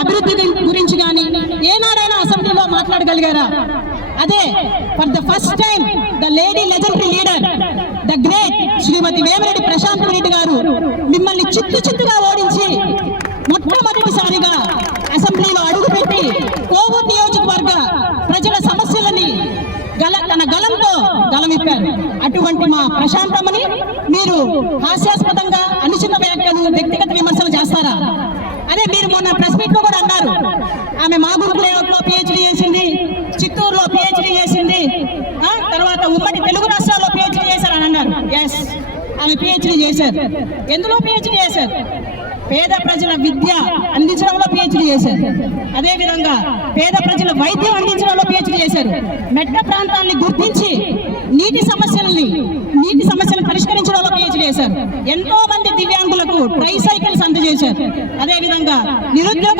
అభివృద్ధి గురించి కానీ ఏనాడైనా అసెంబ్లీలో మాట్లాడగలిగారా? అదే for the first time the lady legendary leader the great Shrimati Vemireddy Prashant Reddy గారు మిమ్మల్ని చిత్తు చిత్తుగా ఓడించి మొట్టమొదటిసారిగా అసెంబ్లీలో అడుగుపెట్టి కోవూరు నియోజకవర్గ ప్రజల సమస్యలని గల తన గలంతో గలమిప్పారు అటువంటి మా ప్రశాంతమ్మని మీరు హాస్యాస్పదంగా అనుచిత వ్యాఖ్యలు వ్యక్తిగత విమర్శలు చేస్తారా? అదే మీరు మొన్న ప్రెస్ మీట్లో కూడా అన్నారు. ఆమె మాగుంట లేఅవుట్లో పిహెచ్డి చేసింది చిత్తూరులో పిహెచ్డి చేసింది. తర్వాత ఉమ్మడి తెలుగు రాష్ట్రాల్లో పిహెచ్డి చేశారు అని అన్నారు. ఎస్ ఆమె పిహెచ్డి చేశారు. ఎందులో పిహెచ్డి చేశారు? పేద ప్రజల విద్య అందించడంలో పిహెచ్డి చేశారు. అదే విధంగా పేద ప్రజల వైద్యం అందించడంలో పిహెచ్డి చేశారు. మెట్ట ప్రాంతాన్ని గుర్తించి నీటి సమస్య నీటి సమస్యలను పరిష్కరించడంలో పిహెచ్డీ చేశారు. ఎంతో మంది దివ్యాంగులకు ట్రై సైకిల్స్ అందజేశారు అదేవిధంగా నిరుద్యోగ